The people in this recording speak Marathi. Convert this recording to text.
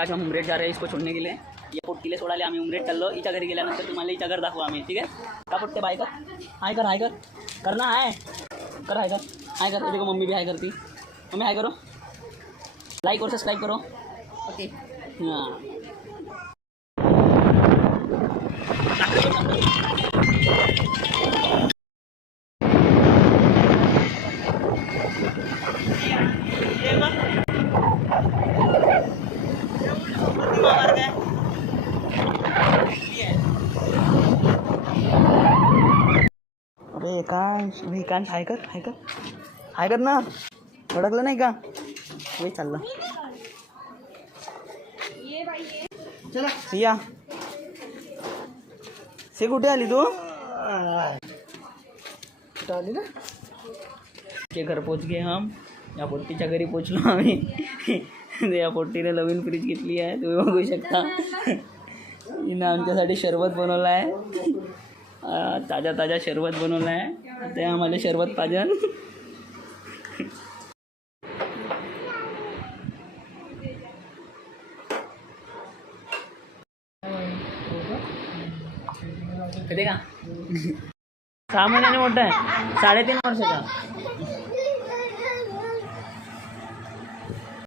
आज हम उमरेड जा रहे हैं इसको छोड़ने के लिए। या पोट्टीले सोडाले आम्ही उमरेड चाललो। हिच्या घरी गेल्यानंतर तुम्हाला हिच्या घर दाखवू आम्ही, ठीक आहे का पोट्टे? बाय कर, हाय कर, हाय कर, करना हाय कर, हाय कर, हाय कर। देखो मम्मी भी हाय करती। मम्मी हाय करो, लाइक और सब्सक्राइब करो। ओके हाँ अरे कांच हाय कर, हाय कर, हाय कर ना, अडकलं नाही का? वही चाललं या से कुठे आली तू? कुठं आली ना? के घर पोच गए हम। या पोट्टीच्या घरी पोचलो आम्ही। या पोट्टीने नवीन फ्रीज घेतली आहे, तुम्ही बघू शकता। हिनं आमच्यासाठी शरबत बनवलं आहे, ताजा ताजा शरबत बनवलं आहे। ते आम्हाला शरबत पाहिजे। का 6 महिन्याने मोठा आहे, 3.5 वर्षाचा।